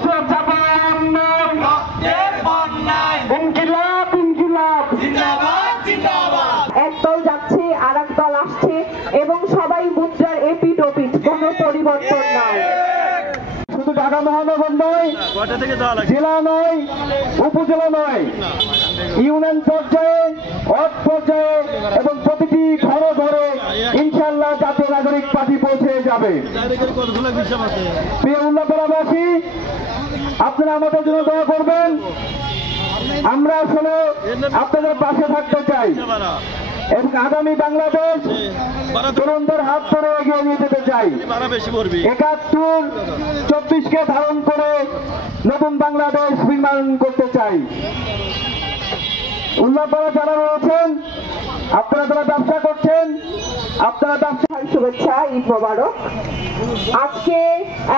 এসব চাপায় অন্যায়, ইনকিলাব ইনকিলাব জিন্দাবাদ জিন্দাবাদ। একদল যাচ্ছে আর এক দল আসছে এবং সবাই মুদ্রার এপিট ওপিট, কোনো পরিবর্তন নাই। শুধু ঢাকা মহানগর নয়, জেলা নয়, উপজেলা নয়, ইউনিয়ন পর্যায়ে, ওয়ার্ড পর্যায়ে এবং প্রতিটি ঘরে ঘরে ইনশাআল্লাহ জাতীয় নাগরিক পার্টি পৌঁছে যাবে। প্রিয় উল্লাপাড়াবাসী, আপনারা আমাদের জন্য দোয়া করবেন। আমরা আসলে আপনাদের পাশে থাকতে চাই এবং আগামী বাংলাদেশ তরুণদের হাত ধরে এগিয়ে নিয়ে যেতে চাই। ৭১-২৪কে ধারণ করে নতুন বাংলাদেশ নির্মাণ করতে চাই। উল্লাপাড়া যারা রয়েছেন, আপনারা যারা ব্যবসা করছেন, আপনারা ব্যবসার শুভেচ্ছা, ঈদ মোবারক। আজকে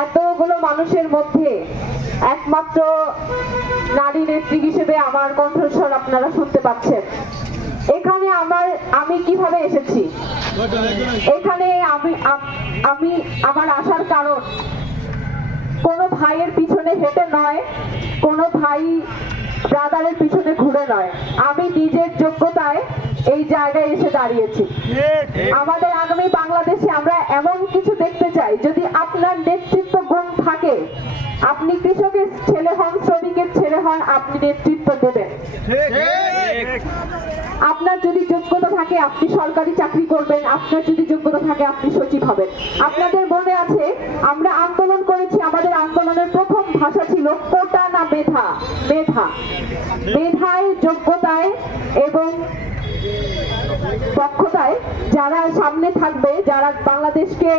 এতগুলো মানুষের মধ্যে একমাত্র নারী নেত্রী হিসেবে আমার কণ্ঠস্বর আপনারা শুনতে পাচ্ছেন। এখানে আমি কিভাবে এসেছি, এখানে আমার আসার কারণ কোনো ভাইয়ের পিছনে হেঁটে নয়, কোনো ভাই ব্রাদারের পিছনে ঘুরে নয়, আমি নিজের যোগ্যতায় এই জায়গায় এসে দাঁড়িয়েছি। আমাদের আগামী বাংলাদেশে আমরা এমন কিছু দেখতে চাই, যদি আপনার নেতৃত্ব গুণ থাকে, আপনি কৃষকের ছেলে হন, শ্রমিকের ছেলে হন, আপনি নেতৃত্ব দেবেন। আপনার যদি যোগ্যতা থাকে আপনি সরকারি চাকরি করবেন, আপনার যদি যোগ্যতা থাকে আপনি সচিব হবেন। আপনাদের মনে আছে আমরা আন্দোলন করেছি, আমাদের আন্দোলনের প্রথম ভাষা ছিল কোটা না মেধা। মেধায়, যোগ্যতায় এবং দক্ষতায় যারা সামনে থাকবে, যারা বাংলাদেশকে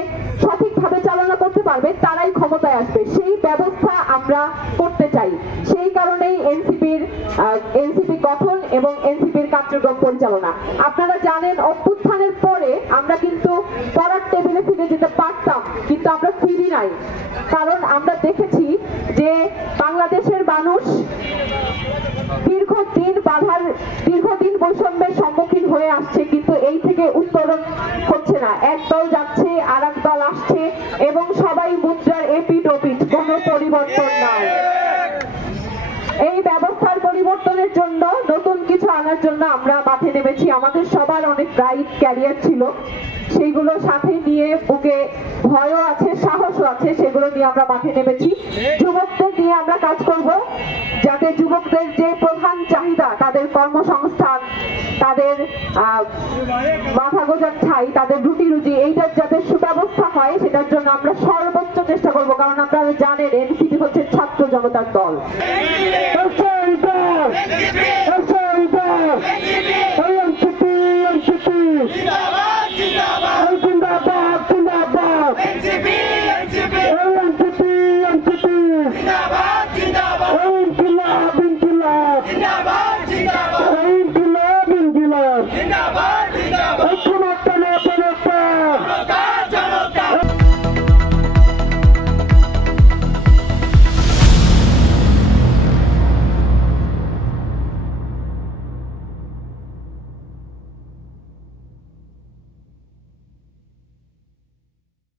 সঠিকভাবে চালনা করতে পারবে, তারাই ক্ষমতায় আসবে। সেই ব্যবস্থা আমরা করতে চাই। সেই কারণেই এনসিপি গঠন এবং এনসিপির কার্যক্রম পরিচালনা। আপনারা জানেন অভ্যুত্থানের পরে আমরা কিন্তু পড়ার টেবিলে ফিরে যেতে পারতাম, কিন্তু আমরা ফিরি নাই। কারণ আমরা দেখেছি যে বাংলাদেশের মানুষ দীর্ঘদিন বৈষম্যের সম্মুখীন হয়ে আসছে, কিন্তু এই থেকে উত্তরণ হচ্ছে না। একদল যাচ্ছে আর এক দল আসছে এবং সবাই মুদ্রার এপিট ওপিট, কোনো পরিবর্তন নাই। এই ব্যবস্থার পরিবর্তনের জন্য, নতুন কিছু আনার জন্য আমরা মাঠে নেমেছি। আমাদের সবার অনেক ব্রাইট ক্যারিয়ার ছিল, সেইগুলো সাথে নিয়ে, বুকে ভয়ও আছে, সাহসও আছে, সেগুলো নিয়ে আমরা মাঠে নেমেছি। যুবকদের নিয়ে আমরা কাজ করব, যাতে যুবকদের যে প্রধান চাহিদা, তাদের কর্মসংস্থান, তাদের মাথা গোজার ঠাঁই, তাদের রুটি রুজি, এইটার যাতে সুব্যবস্থা হয়, সেটার জন্য আমরা সর্বোচ্চ চেষ্টা করব। কারণ আপনারা জানেন এনসিপি হচ্ছে ছাত্র জনতার দল।